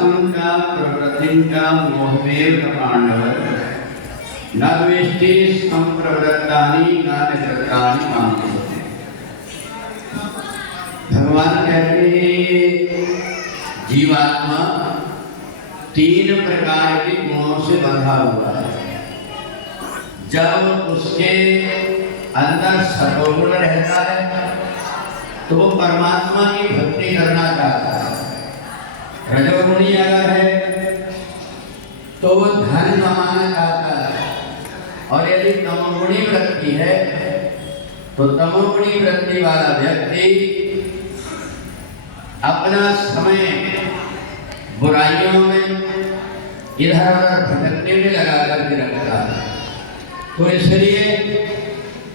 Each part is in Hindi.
आत्मन्ता प्रवृत्तिंता मोहमेव पांडव न द्वेष्टि संप्रवृत्तानि न निवृत्तानि मामते। भगवान कहते हैं जीवात्मा तीन प्रकार के गुणों से बंधा हुआ है। जब उसके अंदर सतोगुण रहता है तो वो परमात्मा की भक्ति करना चाहता है। रजोगुणी अगर है तो वो धन कमाना चाहता है, और यदि तमोगुणी वृत्ति है तो तमोगुणी वृत्ति वाला व्यक्ति अपना समय बुराइयों में इधर उधर भटकने में लगा करके रखता है। तो इसलिए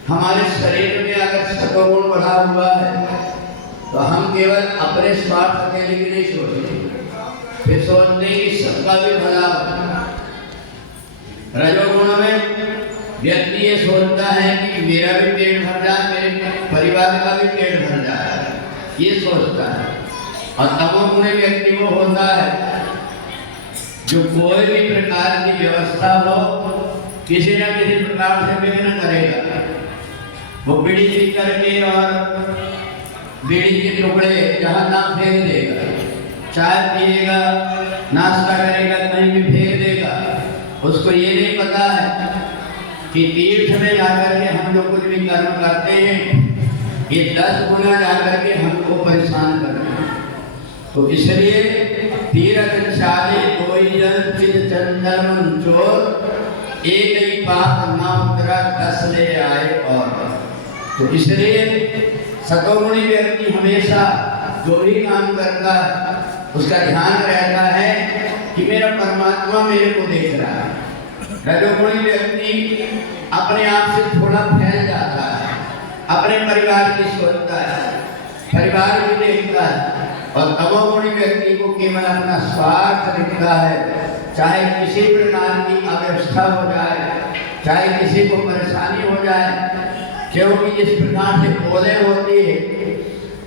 हमारे शरीर में अगर सतोगुण बढ़ा हुआ है तो हम केवल अपने स्वार्थ के लिए नहीं सोचते, फिर सोचते कि सबका भी भला हो। रजोगुण में व्यक्ति ये सोचता है कि मेरा भी पेट भर जाए, मेरे परिवार का भी पेट भर जाए, ये सोचता है। और तमोगुणी व्यक्ति वो होता है जो कोई भी प्रकार की व्यवस्था हो किसी न किसी प्रकार से विघ्न करेगा। वो बीड़ी पी करके और बीड़ी के टुकड़े जहाँ तहाँ फेंक देगा, चाय पिएगा, नाश्ता करेगा, कहीं भी फेंक देगा। उसको ये नहीं पता है कि तीर्थ में जाकर के हम जो कुछ भी कर्म करते हैं ये 10 गुना जाकर के हमको परेशान करते हैं। तो इसलिए तीर्थ चाले कोई जन चित चंदन मंचोर, एक ही पाप ना उतरा 10 ले आए। और तो इसलिए सतोगुणी व्यक्ति हमेशा जो भी काम करता है उसका ध्यान रहता है कि मेरा परमात्मा मेरे को देख रहा है। रजोगुणी व्यक्ति अपने आप से थोड़ा फैल जाता है, अपने परिवार की सोचता है, परिवार भी देखता है। और तमोगुणी व्यक्ति को केवल अपना स्वार्थ दिखता है। चाहे किसी प्रकार की अव्यवस्था हो जाए, चाहे किसी को परेशानी हो जाए, क्योंकि जिस प्रकार से ओले होती है,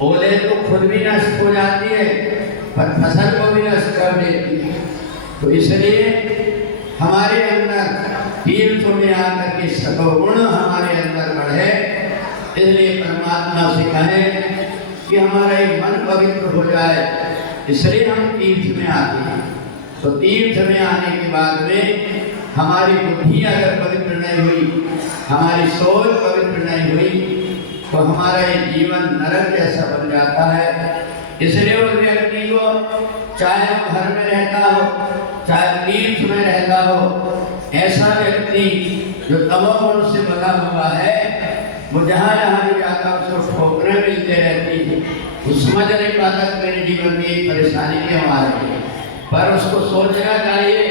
ओले तो खुद भी नष्ट हो जाती है पर फसल को भी नष्ट कर देती है। तो इसलिए हमारे अंदर तीर्थों में आकर के सतोगुण हमारे अंदर बढ़े। इसलिए परमात्मा से कहें कि हमारा एक मन पवित्र हो जाए, इसलिए हम तीर्थ में आते हैं। तो तीर्थ में आने के बाद में हमारी बुद्धि अगर पवित्र नहीं हुई, हमारी सोच पवित्र नहीं हुई, तो हमारा ये जीवन नरक जैसा बन जाता है। इसलिए उस व्यक्ति को चाहे वो घर में रहता हो, चाहे तीर्थ में रहता हो, ऐसा व्यक्ति जो तमोगुण से बना हुआ है वो जहाँ जहाँ भी जाता है उसको ठोकरें मिलते रहती है। वो समझ नहीं पाता मेरे जीवन में ये परेशानी क्यों आ रही है, पर उसको सोचना चाहिए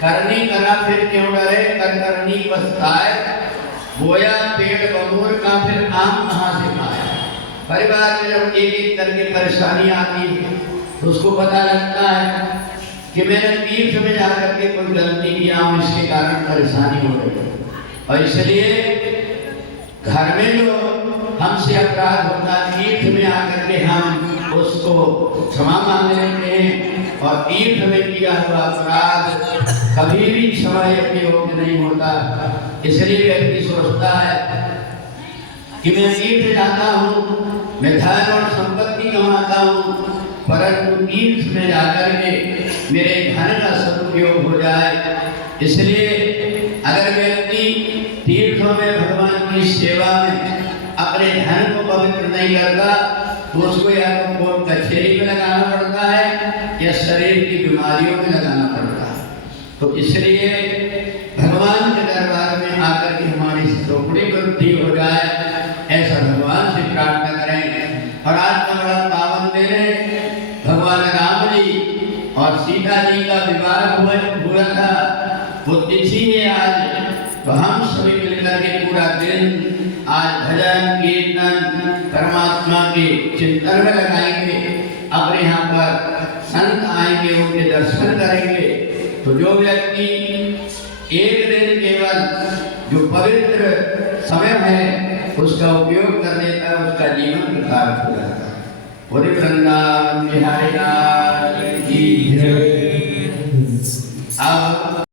करनी करा फिर क्यों डरे, कर करनी पछताए, बोया पेड़ बबूर का फिर आम कहाँ से खाए। परिवार में जब एक एक करके परेशानी आती है तो उसको पता लगता है कि मैंने तीर्थ में जाकर के कोई गलती किया हूँ, इसके कारण परेशानी हो रही है। और इसलिए घर में जो हमसे अपराध होता है, तीर्थ में आकर के हम उसको क्षमा मांग लेते हैं। और तीर्थ में किया हुआ अपराध कभी भी क्षमा के योग्य नहीं होता। इसलिए व्यक्ति सोचता है कि मैं तीर्थ जाता हूँ, मैं धन और संपत्ति कमाता हूँ, परंतु तीर्थ में जाकर के मेरे धन का सदुपयोग हो जाए। इसलिए अगर व्यक्ति तीर्थों में भगवान की सेवा में अपने धन को पवित्र नहीं करता तो उसको या तो कोर्ट कचहरी में लगाना पड़ता है या शरीर की बीमारियों में लगाना पड़ता है। तो इसलिए भगवान के दरबार में आकर के हमारी सतोगुणी वृद्धि हो जाए, ऐसा भगवान से प्रार्थना करें। और आज का बड़ा पावन दिन है, भगवान राम जी और सीता जी का विवाह हुआ था, वो तिथि है आज। तो हम सभी मिलकर के पूरा दिन आज भजन कीर्तन परमात्मा के चिंतन में लगाएंगे। अपने यहाँ पर संत आएंगे, उनके दर्शन करेंगे। तो जो व्यक्ति एक दिन केवल जो पवित्र समय है उसका उपयोग कर लेता है, उसका जीवन कृतार्थ हो जाता है। बोले वृंदावन बिहारी लाल की जय। अब